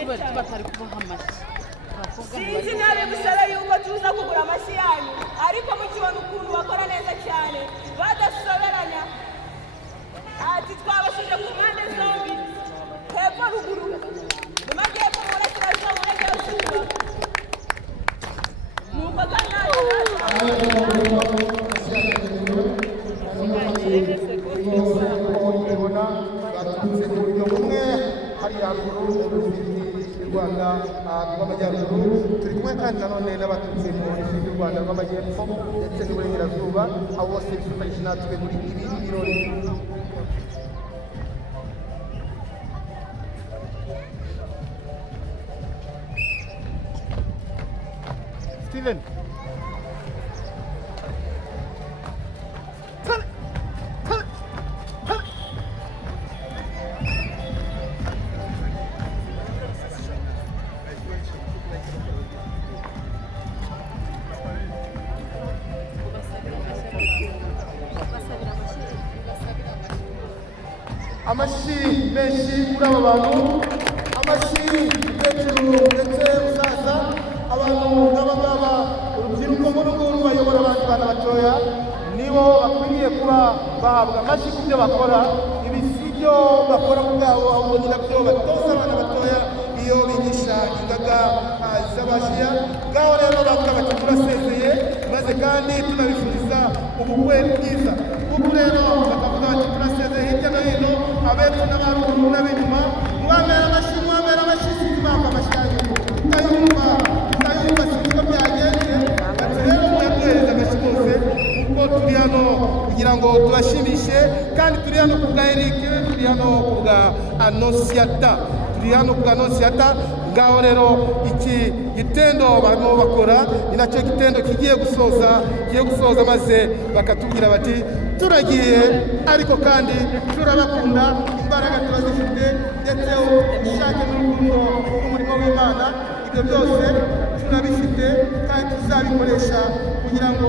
kubera tubatari kubaha amashyi sinzi nawe musaba yuko tuza kugura amashyi yanyu ariko mukibona ukuntu bakora neza cyane badasoberanya ati twabashije ku mpande zombi hepfo ruguru mu majyepfo mu burasirazuba mu burengerazuba nuko Rwanda rw'amajyaruguru turi kumwe kandi nanone n'abaturutse mu Rwanda rw'amajyepfo ndetse n'uburengerazuba aho bose bifatanyije natwe muri ibi birori. Steven amashyi menshi kuri aba bantu, amashyi hejuru ndetse musaza, abantu n'abangaba urubyiruko nk'uru bayobora abandi bana batoya nibo bakwiriye kuba bahabwa amashyi ku byo bakora. Ibi si byo bakora mu bwabo ahubwo ni nabyo batoza abana batoya iyo bigisha ingaga z'abashiya. Ngaho rero bavuga bati turasezeye maze kandi tunabifuriza ubukwe bwiza. Ubu rero bakavuga bati turasezeye hirya no hino abepfo n'abaruguru n'ab'inyuma mwamera amashyi sinzibamba amashyi yanyu ndayumva sinzi ko byagenze. Ati rero mwaduhereza amashyi bose kuko turi hano kugira ngo tubashimishe kandi turi hano ku bwa Eric, turi hano ku bwa Annonciata, turi hano ku bwa Annonciata. Ngaho rero iki gitendo barimo bakora ni nacyo gitendo kigiye gusoza maze bakatubwira bati turagiye ariko kandi turabakunda, imbaraga turazifite ndetse ubushake n'urukundo rw'umurimo w'Imana, ibyo byose turabifite kandi tuzabikoresha kugira ngo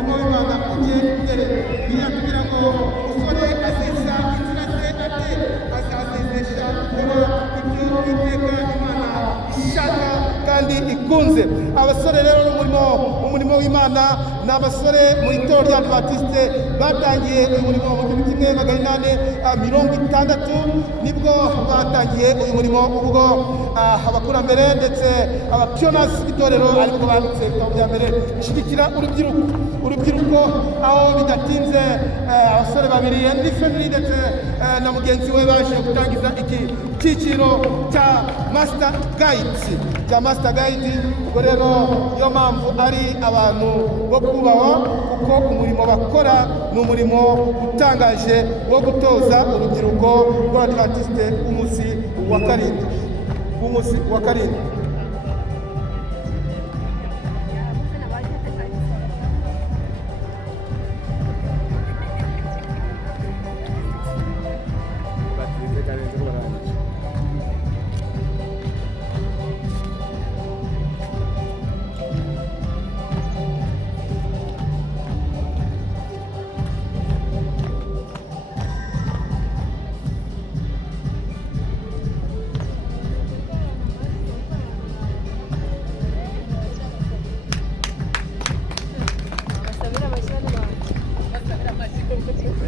umurimo w'Imana ujye imbere. Niyo kugira ngo umusore aziza inzira ze ate azazizesha kuba ibyo Uwiteka Imana ishaka kandi ikunze. Abasore rero umurimo w'Imana ni abasore mu itorero rya Adventiste batangiye uyu murimo mu 1860 nibwo batangiye uyu murimo, ubwo abakurambere ndetse abapionas b'itorero ariko banditse ibitabo bya mbere bishyigikira urubyiruko aho bidatinze abasore babiri Andy Family ndetse na mugenzi we baje gutangiza iki cyiciro cya Master Guide. Ubwo rero niyo mpamvu ari abantu bo kubahwa kuko umurimo bakora ni umurimo utangaje wo gutoza urubyiruko rw'Abadiventiste umunsi wa karindwi.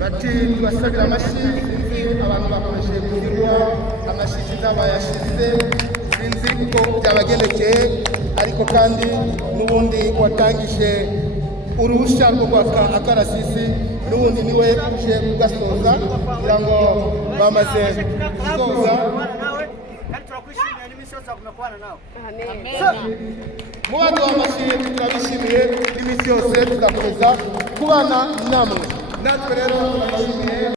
Bati tubasabira amashyi, sinzi abantu bakomeje kugirwa amashyi sinzabayashize, sinzi uko byabagendekeye ariko kandi n'ubundi watangije uruhushya rwo kwaka akarasisi n'ubundi niwe uje kugasoza kugira ngo bamaze gusoza. Mubandi w'amashyi turabishimiye n'iminsi yose tugakomeza kubana namwe. Natwe rero turabashimiye.